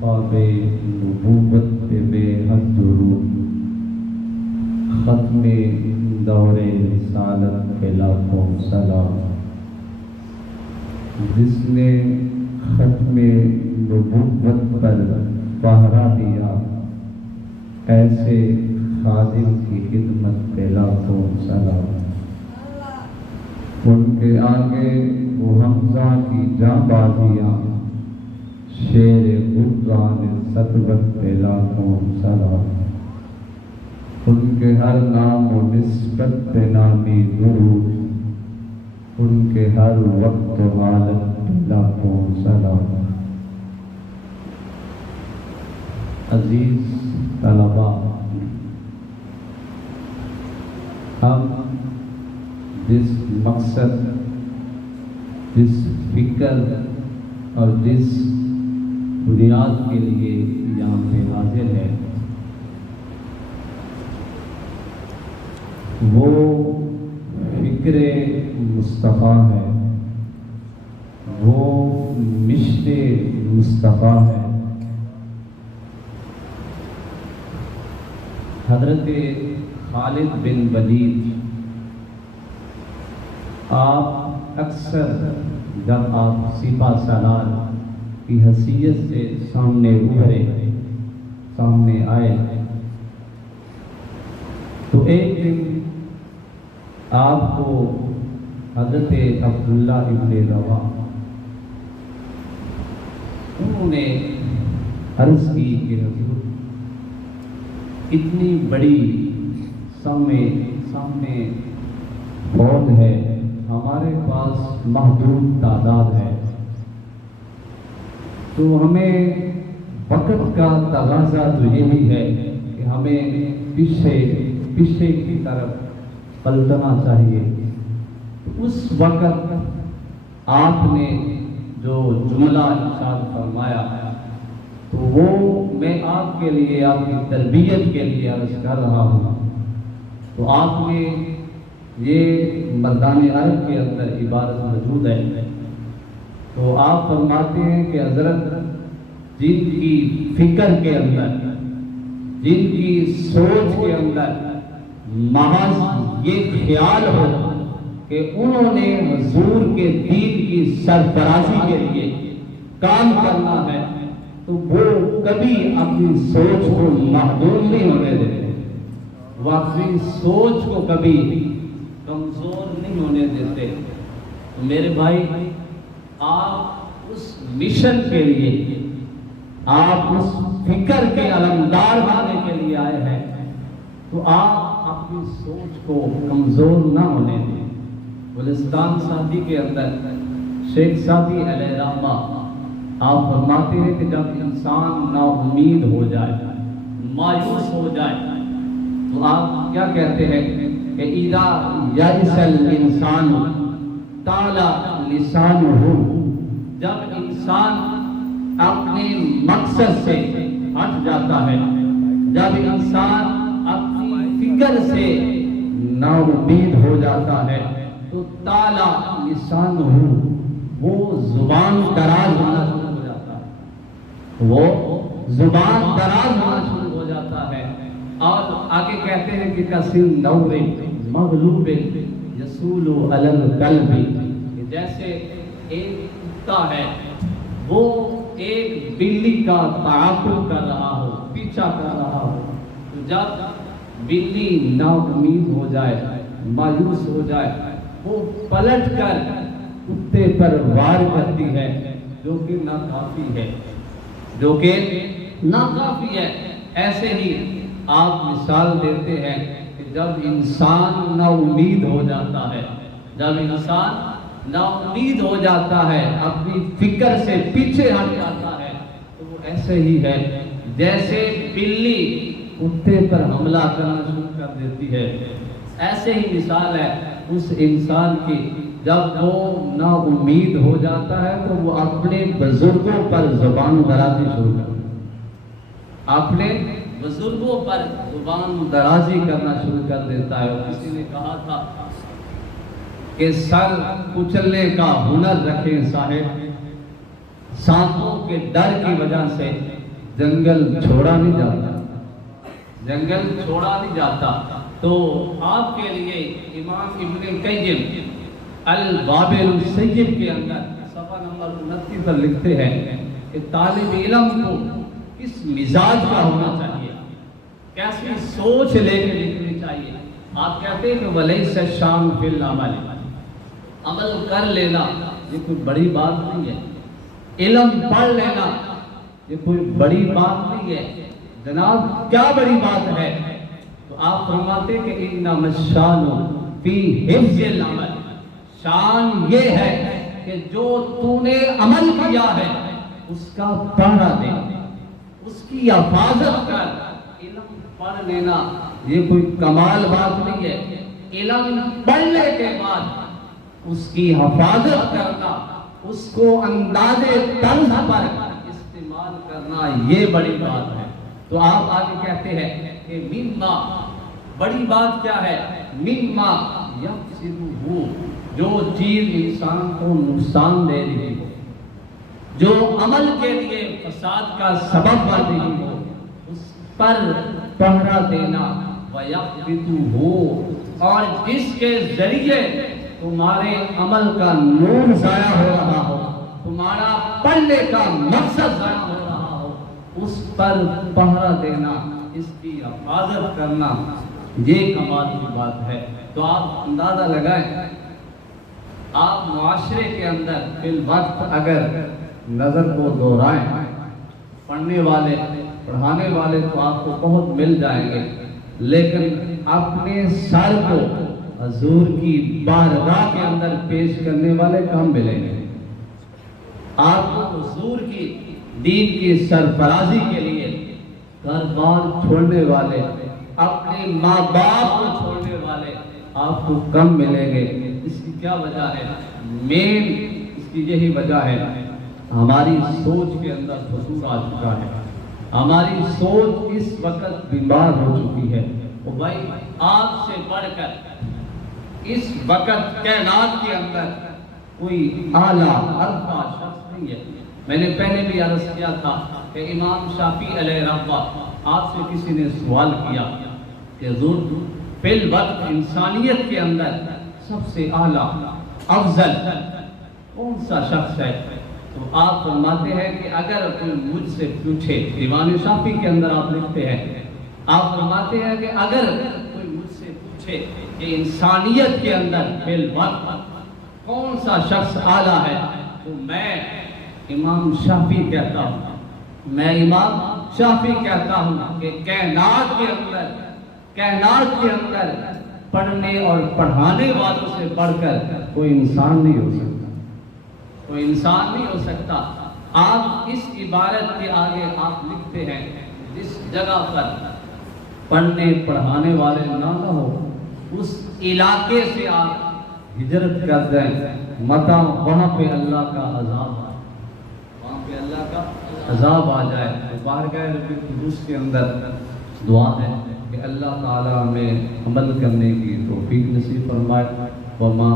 خواب نبوت پہ بے حد درود، ختم دور رسالت پہ لاکھوں سلام، جس نے ختم نبوت پر پہرا دیا، ایسے خادم کی خدمت پہ لاکھوں سلام۔ ان کے آگے وہ حمزہ کی جاں بازیاں، شیر غران سطوت پہ لاکھوں سلام۔ ان کے ہر نام و نسبت پہ نامی درود، ان کے ہر وقت و حالت پہ لاکھوں سلام۔ عزیز طلباء، ہم جس مقصد، جس فکر اور جس بنیاد کے لیے یہاں پہ حاضر ہے، وہ فکر مصطفیٰ ہے، وہ مشن مصطفیٰ ہے۔ حضرت خالد بن ولید، آپ اکثر جب آپ سپہ سالار کی حیثیت سے سامنے ابھرے، سامنے آئے، تو ایک دن آپ کو حضرت عبداللہ ابن روا انہوں نے عرض کی کہ حضور اتنی بڑی سامنے فوج ہے، ہمارے پاس محدود تعداد ہے، تو ہمیں وقت کا تقاضا تو یہی ہے کہ ہمیں پیچھے کی طرف پلٹنا چاہیے۔ اس وقت آپ نے جو جملہ ارشاد فرمایا، تو وہ میں آپ کے لیے، آپ کی تربیت کے لیے عرض کر رہا ہوں۔ تو آپ نے یہ مردان عرب کے اندر عبارت موجود ہے، تو آپ فرماتے ہیں کہ حضرت جن کی فکر کے اندر، جن کی سوچ کے اندر محض یہ خیال ہو کہ انہوں نے حضور کے دین کی سرفرازی کے لیے کام کرنا ہے، تو وہ کبھی اپنی سوچ کو محدود نہیں ہونے دیتے، وہ اپنی سوچ کو کبھی کمزور نہیں ہونے دیتے۔ تو میرے بھائی، آپ اس مشن کے لیے، آپ اس فکر کے علمدار بننے کے لیے آئے ہیں، تو آپ اپنی سوچ کو کمزور نہ ہونے دیں۔ گلستان سعدی کے اندر شیخ سعدی علیہ رحمہ آپ فرماتے ہیں کہ جب انسان نا امید ہو جائے، مایوس ہو جائے، تو آپ کیا کہتے ہیں کہ اذا یئس الانسان طالا لسانہ، جب انسان اپنے مقصد سے ہٹ جاتا ہے، جب انسان اپنی فکر سے نا امید ہو جاتا ہے، تو طالا لسانہ، وہ زبان دراز ہونا شروع ہو جاتا ہے، وہ زبان دراز ہونا شروع ہو جاتا ہے۔ اور آگے کہتے ہیں کہ کسل نور مغلوب یسول علی القلب، جیسے ایک کتا ہے، وہ ایک بلی کا تعاقب کر رہا ہو، پیچھا کر رہا ہو، تو جب بلی نا امید ہو جائے، مایوس ہو جائے، وہ پلٹ کر کتے پر وار کرتی ہے، جو کہ ناکافی ہے، جو کہ ناکافی ہے۔ ایسے ہی آپ مثال دیتے ہیں کہ جب انسان نا امید ہو جاتا ہے، جب انسان نا امید ہو جاتا ہے، اپنی فکر سے پیچھے ہٹ جاتا ہے، تو وہ ایسے ہی ہے جیسے بلی کتے پر حملہ کرنا شروع کر دیتی ہے۔ ایسے ہی مثال ہے اس انسان کی، جب وہ نا امید ہو جاتا ہے تو وہ اپنے بزرگوں پر زبان درازی شروع کرتا ہے، اپنے بزرگوں پر زبان درازی کرنا شروع کر دیتا ہے۔ کسی نے کہا تھا کہ سر کچلنے کا ہنر رکھیں صاحب، سانپوں کے ڈر کی وجہ سے جنگل چھوڑا نہیں جاتا، جنگل چھوڑا نہیں جاتا۔ تو آپ کے لیے امام ابن قیم الوابل السیب کے اندر صفحہ نمبر 29 پر لکھتے ہیں کہ طالب علم کو کس مزاج کا ہونا چاہیے، کیسی سوچ لے کے لکھنی چاہیے۔ آپ کہتے ہیں کہ وَلَيْسَ الشَّامُ فِي الْعَمَلِ، عمل کر لینا یہ کوئی بڑی بات نہیں ہے، علم پڑھ لینا یہ کوئی بڑی بات نہیں ہے۔ جناب کیا بڑی بات ہے؟ تو آپ فرماتے کہ اِنَّمَا الشَّانُ فِي حِفْظِ الْعَمَلِ، شان یہ ہے کہ جو تو نے عمل کیا ہے اس کا پہرا دے، اس کی حفاظت کر۔ علم پڑھ لینا یہ کوئی کمال بات نہیں ہے، علم پڑھنے کے بعد اس کی حفاظت کرنا، اس کو اندازے طرز پر استعمال کرنا یہ بڑی بات ہے۔ تو آپ آگے کہتے ہیں کہ مما، بڑی بات کیا ہے؟ مما یفسدہ، جو چیز انسان کو نقصان دے رہی ہو، جو عمل کے لیے فساد کا سبب بن رہی ہو، اس پر پہرا دینا۔ وَيَقْبِضُهُ، اور جس کے ذریعے تمہارے عمل کا نور ضائع ہو رہا ہو، تمہارا پڑھنے کا مقصد ضائع ہو رہا ہو، اس پر پہرا دینا، اس کی حفاظت کرنا، یہ کمال کی بات ہے۔ تو آپ اندازہ لگائیں، آپ معاشرے کے اندر فی الوقت اگر نظر کو دہرائیں، پڑھنے والے پڑھانے والے تو آپ کو بہت مل جائیں گے، لیکن اپنے سر کو حضور کی بارگاہ کے اندر پیش کرنے والے کم ملیں گے۔ آپ کو حضور کی دین کی سرفرازی کے لیے گھر بار چھوڑنے والے، اپنے ماں باپ کو چھوڑنے والے آپ کو کم ملیں گے۔ اس کی کیا وجہ ہے؟ مین اس کی یہی وجہ ہے، ہماری سوچ کے اندر قصور آ چکا ہے، ہماری سوچ اس وقت بیمار ہو چکی ہے۔ وہ بھائی آپ سے بڑھ کر اس وقت کائنات کے اندر کوئی اعلیٰ عرفہ شخص نہیں ہے۔ میں نے پہلے بھی عرض کیا تھا کہ امام شافعی علیہ رحمہ، آپ سے کسی نے سوال کیا کہ حضور فی الوقت انسانیت کے اندر سب سے اعلیٰ افضل کون سا شخص ہے؟ تو آپ فرماتے ہیں کہ اگر کوئی مجھ سے پوچھے، دیوان شافعی کے اندر آپ لکھتے ہیں، آپ فرماتے ہیں کہ اگر کوئی مجھ سے پوچھے کہ انسانیت کے اندر فی الوقت کون سا شخص اعلیٰ ہے، تو میں امام شافعی کہتا ہوں، میں امام شافعی کہتا ہوں کہ کائنات کے اندر پڑھنے اور پڑھانے والوں سے بڑھ کر کوئی انسان نہیں ہو سکتا، کوئی انسان نہیں ہو سکتا۔ آپ اس عبارت کے آگے آپ لکھتے ہیں جس جگہ پر پڑھنے پڑھانے والے نہ ہو اس علاقے سے آپ ہجرت کر دیں، متا وہاں پہ اللہ کا عذاب آئے، وہاں پہ اللہ کا عذاب آ جائے۔ بارگاہ رب القدس کے اندر دعا ہے کہ اللہ تعالیٰ ہمیں عمل کرنے کی توفیق نصیب فرمائے۔ وما